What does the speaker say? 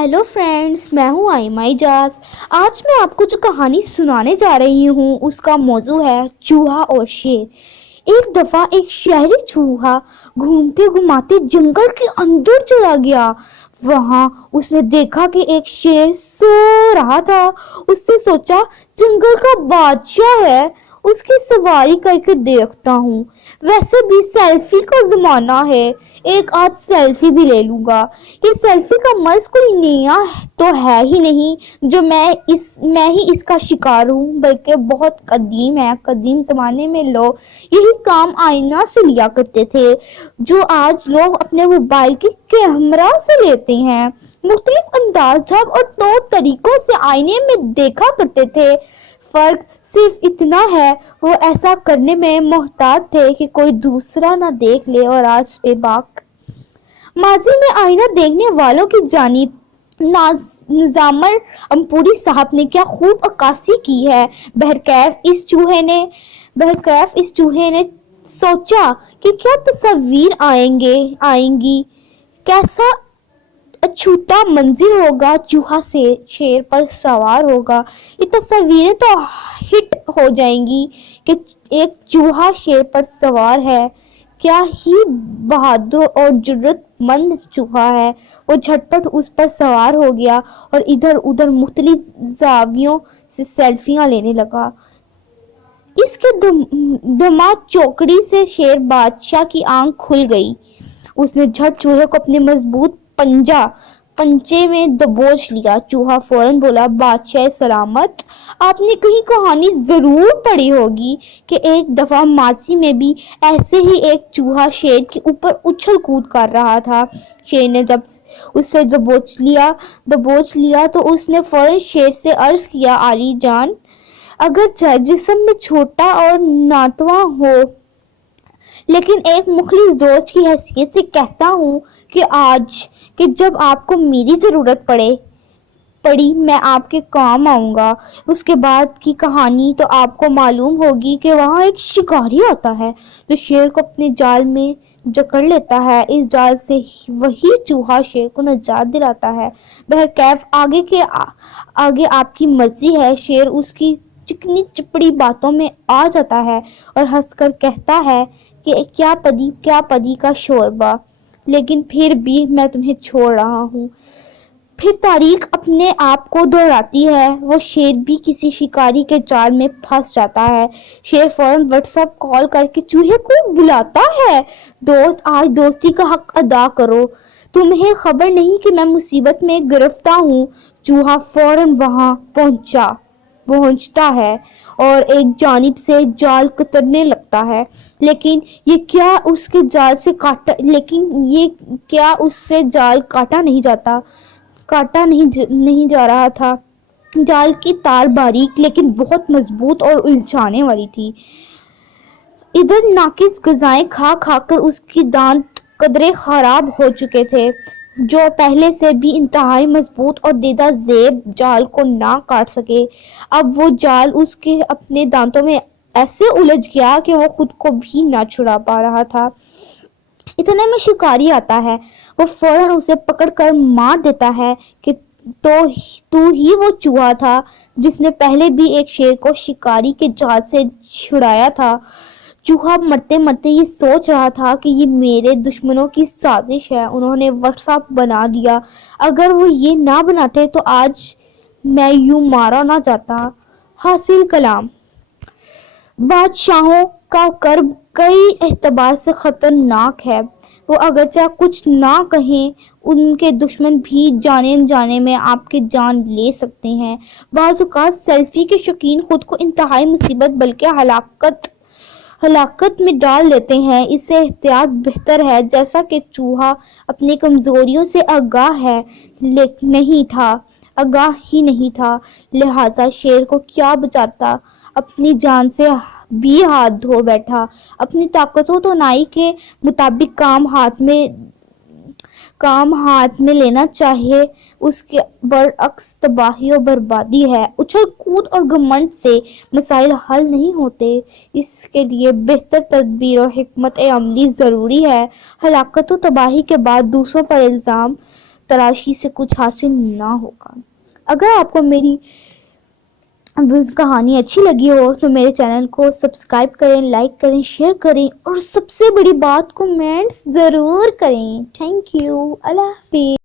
Hello friends, मैं हूँ आइमा इजाज। आज मैं आपको जो कहानी सुनाने जा रही हूँ उसका मौजू है चूहा और शेर। एक दफ़ा एक शहरी चूहा घूमते घुमाते जंगल के अंदर चला गया। वहां उसने देखा कि एक शेर सो रहा था। उसने सोचा जंगल का बादशाह है, उसकी सवारी करके देखता हूँ। वैसे भी सेल्फी का जमाना है, एक आध सेल्फी भी ले लूंगा। ये सेल्फी का मर्ज कोई नया तो है ही नहीं जो मैं ही इसका शिकार हूँ, बल्कि बहुत कदीम है। कदीम जमाने में लोग यही काम आईना से लिया करते थे, जो आज लोग अपने मोबाइल के कैमरा से लेते हैं। मुख्तलिफ अंदाज और तौर तरीकों से आईने में देखा करते थे। फर्क सिर्फ इतना है, वो ऐसा करने में मोहतात थे कि कोई दूसरा ना देख ले। और आज बेबाक माजी में आईना देखने वालों की जानिब निजामर अमपुरी साहब ने क्या खूब अक्कासी की है। बहरकैफ इस चूहे ने सोचा कि क्या तस्वीर आएंगी, कैसा अछूता मंजिल होगा। चूहा से शेर पर सवार होगा, ये तस्वीरें तो हिट हो जाएंगी कि एक चूहा शेर पर सवार है। क्या ही बहादुर और जुर्रतमंद चूहा है। वो झटपट उस पर सवार हो गया और इधर उधर मुख्तलिफ जावियों से सेल्फियां लेने लगा। इसके दिमाग चौकड़ी से शेर बादशाह की आंख खुल गई। उसने झट चूहे को अपने मजबूत पंचे में दबोच लिया। चूहा फौरन बोला, बादशाह सलामत, आपने कहीं कहानी जरूर पढ़ी होगी कि एक दफा माजी में भी ऐसे ही एक चूहा शेर के ऊपर उछल कूद कर रहा था। शेर ने जब उसे दबोच लिया तो उसने फौरन शेर से अर्ज किया, आली जान, अगर चाहे जिस्म में छोटा और नातवा हो, लेकिन एक मुखलिस दोस्त की हैसियत से कहता हूँ कि जब आपको मेरी जरूरत पड़ी मैं आपके काम आऊंगा। उसके बाद की कहानी तो आपको मालूम होगी कि वहाँ एक शिकारी आता है जो शेर को अपने जाल में जकड़ लेता है। इस जाल से वही चूहा शेर को निजात दिलाता है। बहरकैफ आगे आपकी मर्जी है। शेर उसकी चिकनी चिपड़ी बातों में आ जाता है और हंसकर कहता है कि क्या पदी का शोरबा, लेकिन फिर भी मैं तुम्हें छोड़ रहा हूँ। फिर तारीख अपने आप को दोहराती है, वो शेर भी किसी शिकारी के जाल में फंस जाता है। शेर फौरन व्हाट्सएप कॉल करके चूहे को बुलाता है, दोस्त आज दोस्ती का हक अदा करो, तुम्हें खबर नहीं कि मैं मुसीबत में गिरफ्तार हूँ। चूहा फौरन वहां पहुंचता है और एक जानिब से जाल कतरने लगता है, लेकिन ये क्या उससे जाल काटा नहीं जा रहा था। जाल की तार बारीक लेकिन बहुत मजबूत और उलझाने वाली थी। इधर नाकिस गजाएं खा खाकर उसकी दांत कदरे खराब हो चुके थे, जो पहले से भी इंतहाई मजबूत और देदा जेब जाल को ना काट सके। अब वो जाल उसके अपने दांतों में ऐसे उलझ गया कि वो खुद को भी ना छुड़ा पा रहा था। इतने में शिकारी आता है, वो फौरन उसे पकड़कर मार देता है कि तू ही वो चूहा था जिसने पहले भी एक शेर को शिकारी के जाल से छुड़ाया था। चूहा मरते मरते ये सोच रहा था कि ये मेरे दुश्मनों की साजिश है, उन्होंने व्हाट्सएप बना दिया। अगर वो ये ना बनाते तो आज मैं यूं मारा ना जाता। हासिल कलाम, बादशाहों का कर्ब कई एतबार से खतरनाक है। वो अगरचे कुछ ना कहें, उनके दुश्मन भी जाने में आपके जान ले सकते हैं। बाज़ औक़ात सेल्फी के शौकीन खुद को इंतहाई मुसीबत बल्कि हलाकत में डाल लेते हैं। इससे एहतियात बेहतर है। जैसा कि चूहा अपनी कमजोरियों से आगाह ही नहीं था, लिहाजा शेर को क्या बचाता, अपनी जान से भी हाथ धो बैठा। अपनी ताकतों तो नाई के मुताबिक काम हाथ में लेना चाहिए, उसके बरअक्स तबाही और बर्बादी है। उछल कूद और घमंड से मसाइल हल नहीं होते, इसके लिए बेहतर तदबीर और हिकमत अमली ज़रूरी है। हलाकत और तबाही के बाद दूसरों पर इल्ज़ाम تراشی سے کچھ حاصل نہ ہوگا۔ اگر آپ کو میری کہانی اچھی لگی ہو تو میرے چینل کو سبسکرائب کریں، لائک کریں، شیئر کریں اور سب سے بڑی بات کمنٹس ضرور کریں۔ تھینک یو، اللہ حافظ۔